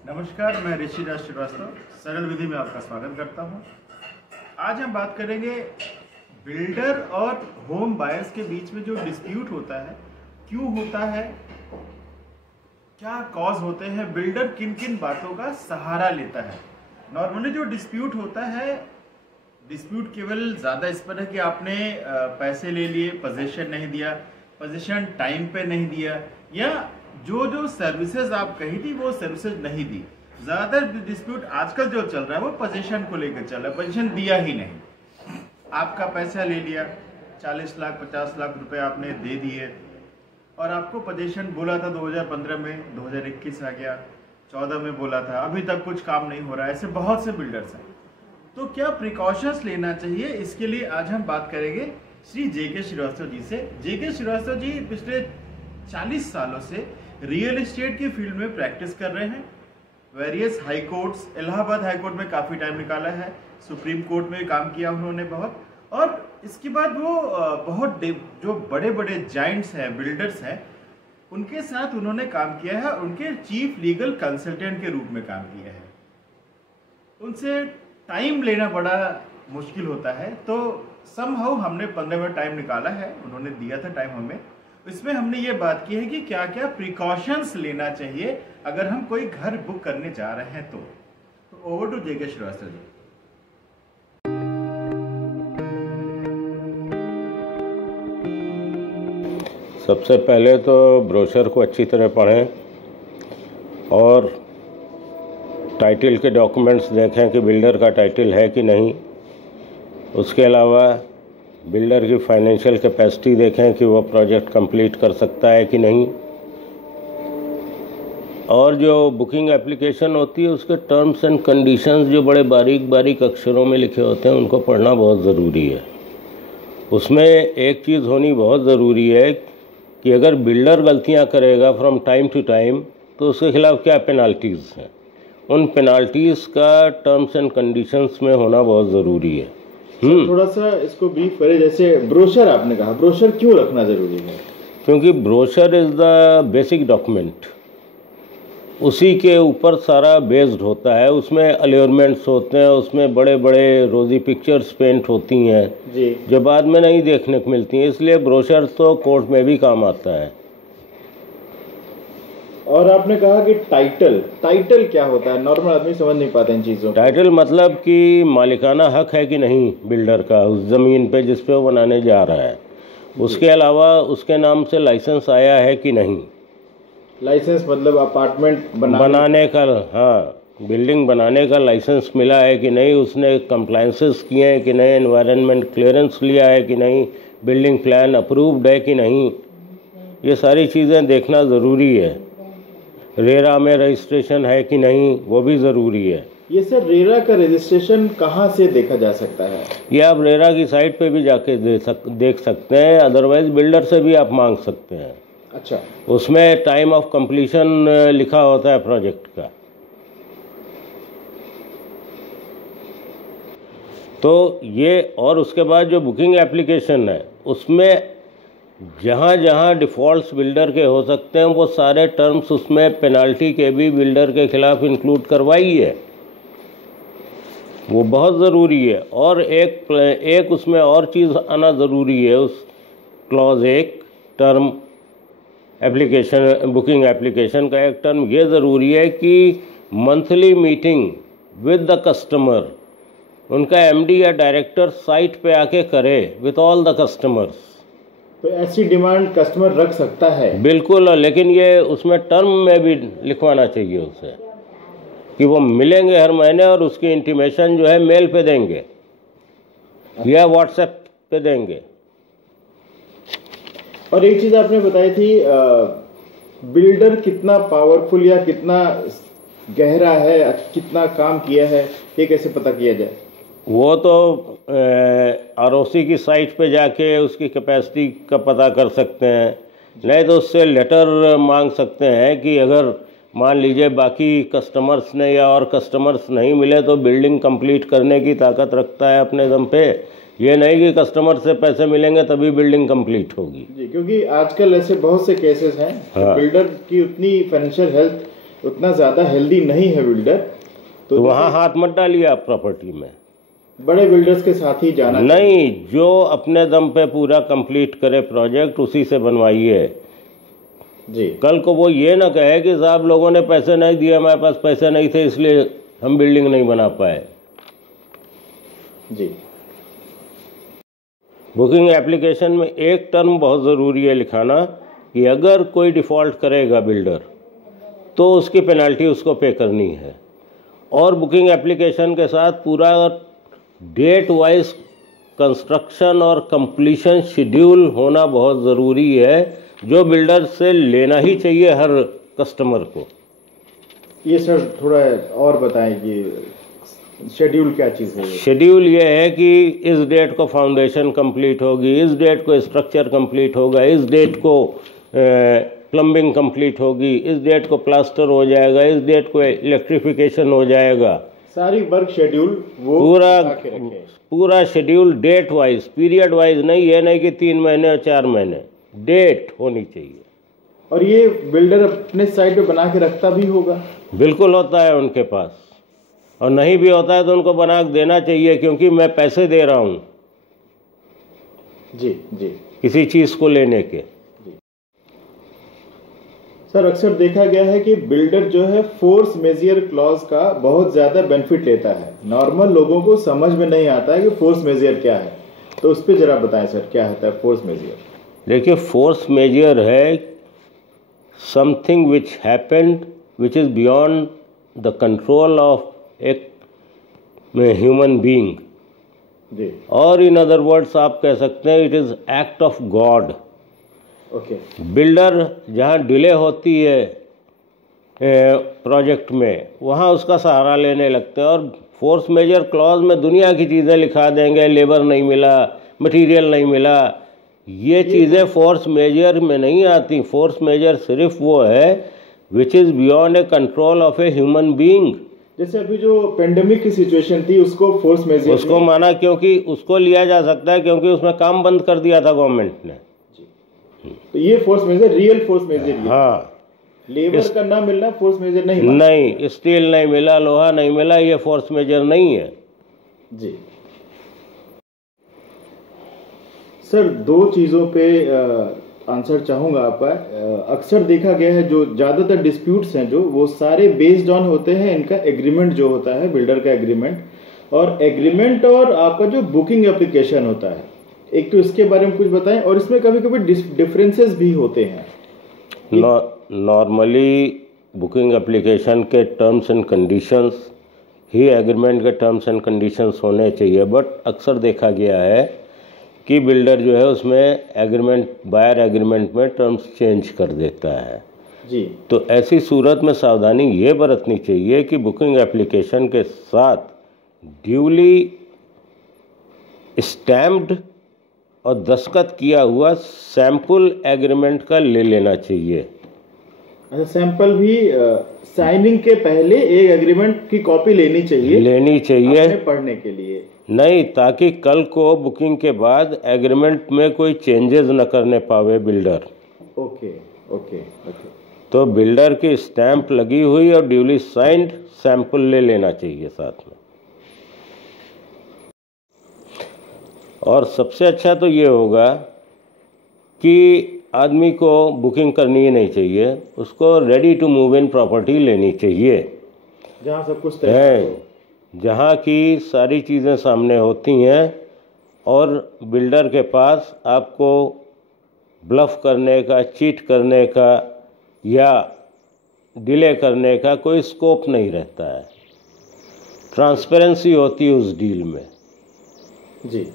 नमस्कार, मैं ऋषिराज श्रीवास्तव सरल विधि में आपका स्वागत करता हूं। आज हम बात करेंगे बिल्डर और होम बायर्स के बीच में जो डिस्प्यूट होता है, क्यों होता है, क्या कॉज होते हैं, बिल्डर किन किन बातों का सहारा लेता है। नॉर्मली जो डिस्प्यूट होता है, डिस्प्यूट केवल ज़्यादा इस पर है कि आपने पैसे ले लिए, पोजीशन नहीं दिया, पोजीशन टाइम पे नहीं दिया, या जो सर्विसेज आप कही थी वो सर्विसेज नहीं दी। ज़्यादातर डिस्प्यूट आजकल जो चल रहा है वो पोजीशन को लेकर चल रहा है, पोजीशन दिया ही नहीं। आपका पैसा ले लिया, 40 लाख 50 लाख रुपए आपने दे दिए और आपको पोजीशन बोला था 2015 में, 2021 आ गया, 14 में बोला था, अभी तक कुछ काम नहीं हो रहा है। ऐसे बहुत से बिल्डर्स हैं। तो क्या प्रिकॉशंस लेना चाहिए, इसके लिए आज हम बात करेंगे श्री जेके श्रीवास्तव जी से। जेके श्रीवास्तव जी पिछले 40 सालों से रियल एस्टेट की फील्ड में प्रैक्टिस कर रहे हैं। Various high courts, Allahabad high court में काफ़ी टाइम निकाला है, सुप्रीम कोर्ट में काम किया उन्होंने बहुत, और इसके बाद वो बहुत जो बड़े बड़े जाइंट्स हैं, बिल्डर्स हैं, उनके साथ उन्होंने काम किया है, उनके चीफ लीगल कंसल्टेंट के रूप में काम किया है। उनसे टाइम लेना बड़ा मुश्किल होता है, तो समहाउ हमने 15 मिनट टाइम निकाला है, उन्होंने दिया था टाइम हमें। इसमें हमने ये बात की है कि क्या क्या प्रिकॉशंस लेना चाहिए अगर हम कोई घर बुक करने जा रहे हैं। तो over to JK Srivastava ji. सबसे पहले तो ब्रोशर को अच्छी तरह पढ़ें और टाइटल के डॉक्यूमेंट्स देखें कि बिल्डर का टाइटल है कि नहीं। उसके अलावा बिल्डर की फाइनेंशियल कैपेसिटी देखें कि वो प्रोजेक्ट कंप्लीट कर सकता है कि नहीं। और जो बुकिंग एप्लीकेशन होती है उसके टर्म्स एंड कंडीशंस जो बड़े बारीक बारीक अक्षरों में लिखे होते हैं उनको पढ़ना बहुत ज़रूरी है। उसमें एक चीज़ होनी बहुत ज़रूरी है कि अगर बिल्डर गलतियां करेगा फ्रॉम टाइम टू टाइम तो उसके खिलाफ क्या पेनाल्टीज़ हैं, उन पेनाल्टीज़ का टर्म्स एंड कंडीशंस में होना बहुत ज़रूरी है। थोड़ा सा इसको ब्रीफ करें। जैसे ब्रोशर आपने कहा, ब्रोशर क्यों रखना ज़रूरी है? क्योंकि brochure is the basic document, उसी के ऊपर सारा बेस्ड होता है। उसमें अल्योरमेंट्स होते हैं, उसमें बड़े बड़े रोजी पिक्चर्स पेंट होती हैं जी, जो बाद में नहीं देखने को मिलती हैं, इसलिए ब्रोशर तो कोर्ट में भी काम आता है। और आपने कहा कि टाइटल क्या होता है? नॉर्मल आदमी समझ नहीं पाते इन चीज़ों। टाइटल मतलब कि मालिकाना हक है कि नहीं बिल्डर का उस ज़मीन पे जिस पे वो बनाने जा रहा है। उसके अलावा उसके नाम से लाइसेंस आया है कि नहीं। लाइसेंस मतलब अपार्टमेंट बनाने का, हाँ, बिल्डिंग बनाने का लाइसेंस मिला है कि नहीं, उसने कंप्लायंसेस किए हैं कि नहीं, एनवायरनमेंट क्लियरेंस लिया है कि नहीं, बिल्डिंग प्लान अप्रूव्ड है कि नहीं, ये सारी चीज़ें देखना ज़रूरी है। रेरा में रजिस्ट्रेशन है कि नहीं, वो भी ज़रूरी है। ये सर, रेरा का रजिस्ट्रेशन कहाँ से देखा जा सकता है? ये आप रेरा की साइट पे भी जाके देख सकते हैं, अदरवाइज बिल्डर से भी आप मांग सकते हैं। अच्छा, उसमें टाइम ऑफ कंप्लीशन लिखा होता है प्रोजेक्ट का। तो ये, और उसके बाद जो बुकिंग एप्लीकेशन है उसमें जहाँ जहाँ डिफ़ॉल्ट्स बिल्डर के हो सकते हैं वो सारे टर्म्स उसमें पेनाल्टी के भी बिल्डर के खिलाफ इंक्लूड करवाई है, वो बहुत ज़रूरी है। और एक उसमें और चीज़ आना ज़रूरी है, उस क्लॉज एक टर्म एप्लीकेशन, बुकिंग एप्लीकेशन का एक टर्म ये ज़रूरी है कि monthly meeting with the customer उनका एमडी या डायरेक्टर साइट पे आके करे विद ऑल द कस्टमर्स। तो ऐसी डिमांड कस्टमर रख सकता है? बिल्कुल, लेकिन ये उसमें टर्म में भी लिखवाना चाहिए उसे कि वो मिलेंगे हर महीने और उसकी इंटीमेशन जो है मेल पे देंगे या व्हाट्सएप पे देंगे। और एक चीज़ आपने बताई थी, बिल्डर कितना पावरफुल या कितना गहरा है, कितना काम किया है, ये कैसे पता किया जाए? वो तो आरओसी की साइट पे जाके उसकी कैपेसिटी का पता कर सकते हैं, नहीं तो उससे लेटर मांग सकते हैं कि अगर मान लीजिए बाकी कस्टमर्स ने या और कस्टमर्स नहीं मिले तो बिल्डिंग कंप्लीट करने की ताकत रखता है अपने दम पे। ये नहीं कि कस्टमर से पैसे मिलेंगे तभी बिल्डिंग कंप्लीट होगी। जी, क्योंकि आजकल ऐसे बहुत से केसेस हैं, हाँ। बिल्डर की उतनी फाइनेंशियल हेल्थ उतना ज़्यादा हेल्दी नहीं है बिल्डर, तो वहाँ हाथ मत डालिए आप प्रॉपर्टी में। बड़े बिल्डर्स के साथ ही जाना नहीं, जो अपने दम पे पूरा कंप्लीट करे प्रोजेक्ट उसी से बनवाइए जी। कल को वो ये ना कहे कि साहब लोगों ने पैसे नहीं दिए, हमारे पास पैसे नहीं थे इसलिए हम बिल्डिंग नहीं बना पाए। जी। बुकिंग एप्लीकेशन में एक टर्म बहुत ज़रूरी है लिखाना कि अगर कोई डिफ़ॉल्ट करेगा बिल्डर तो उसकी पेनल्टी उसको पे करनी है। और बुकिंग एप्लीकेशन के साथ पूरा डेट वाइज कंस्ट्रक्शन और कंप्लीशन शेड्यूल होना बहुत ज़रूरी है, जो बिल्डर से लेना ही चाहिए हर कस्टमर को। ये सर थोड़ा और बताएं कि शेड्यूल क्या चीज़ है? शेड्यूल ये है कि इस डेट को फाउंडेशन कंप्लीट होगी, इस डेट को स्ट्रक्चर कंप्लीट होगा, इस डेट को प्लम्बिंग कंप्लीट होगी, इस डेट को प्लास्टर हो जाएगा, इस डेट को इलेक्ट्रिफिकेशन हो जाएगा। सारी वर्क शेड्यूल वो पूरा schedule date wise, period wise नहीं, ये नहीं कि 3 महीने और 4 महीने, डेट होनी चाहिए। और ये बिल्डर अपने साइड पे बना के रखता भी होगा? बिल्कुल होता है उनके पास, और नहीं भी होता है तो उनको बना के देना चाहिए, क्योंकि मैं पैसे दे रहा हूँ जी जी किसी चीज़ को लेने के। सर अक्सर देखा गया है कि बिल्डर जो है फोर्स मेजर क्लॉज का बहुत ज़्यादा बेनिफिट लेता है। नॉर्मल लोगों को समझ में नहीं आता है कि फोर्स मेजर क्या है, तो उस पर ज़रा बताएं सर, क्या होता है फोर्स मेजर? देखिए, फोर्स मेजर है something which happened which is beyond the control of a human being, और इन अदर वर्ड्स आप कह सकते हैं it is act of God. Okay. Builder जहाँ डिले होती है प्रोजेक्ट में, वहाँ उसका सहारा लेने लगते हैं, और फोर्स मेजर क्लॉज में दुनिया की चीज़ें लिखा देंगे, लेबर नहीं मिला, मटेरियल नहीं मिला। ये चीज़ें फोर्स मेजर में नहीं आती। फोर्स मेजर सिर्फ वो है which is beyond A control of a human being. जैसे अभी जो पेंडेमिक की सिचुएशन थी, उसको फोर्स मेजर उसको माना, क्योंकि उसको लिया जा सकता है क्योंकि उसमें काम बंद कर दिया था गवर्नमेंट ने। तो ये force majeure, real force majeure. हाँ, लेबर का ना मिलना फोर्स मेजर नहीं? नहीं, स्टील नहीं मिला, लोहा नहीं मिला, ये फोर्स मेजर नहीं है जी। सर दो चीज़ों पे आंसर चाहूँगा आपका। अक्सर देखा गया है जो ज़्यादातर डिस्प्यूट्स हैं जो, वो सारे बेस्ड ऑन होते हैं इनका एग्रीमेंट जो होता है, बिल्डर का एग्रीमेंट, और आपका जो बुकिंग एप्लीकेशन होता है। एक तो इसके बारे में कुछ बताएं, और इसमें कभी कभी डिफरेंसेस भी होते हैं। नॉर्मली बुकिंग एप्लीकेशन के terms and conditions he agreement के टर्म्स एंड कंडीशंस होने चाहिए, बट अक्सर देखा गया है कि बिल्डर जो है उसमें एग्रीमेंट, बायर एग्रीमेंट में टर्म्स चेंज कर देता है जी। तो ऐसी सूरत में सावधानी ये बरतनी चाहिए कि बुकिंग एप्लीकेशन के साथ ड्यूली स्टैम्प्ड और दस्तखत किया हुआ सैंपल एग्रीमेंट का ले लेना चाहिए। अच्छा, सैंपल भी साइनिंग के पहले एक एग्रीमेंट की कॉपी लेनी चाहिए अपने पढ़ने के लिए? नहीं, ताकि कल को बुकिंग के बाद एग्रीमेंट में कोई चेंजेस न करने पावे बिल्डर। Okay okay okay. तो बिल्डर की स्टैंप लगी हुई और ड्यूली साइंड सैंपल ले लेना चाहिए साथ में। और सबसे अच्छा तो ये होगा कि आदमी को बुकिंग करनी ही नहीं चाहिए, उसको ready to move in property लेनी चाहिए, जहाँ सब कुछ है, जहाँ की सारी चीज़ें सामने होती हैं और बिल्डर के पास आपको ब्लफ करने का, चीट करने का या डिले करने का कोई स्कोप नहीं रहता है। ट्रांसपेरेंसी होती है उस डील में जी।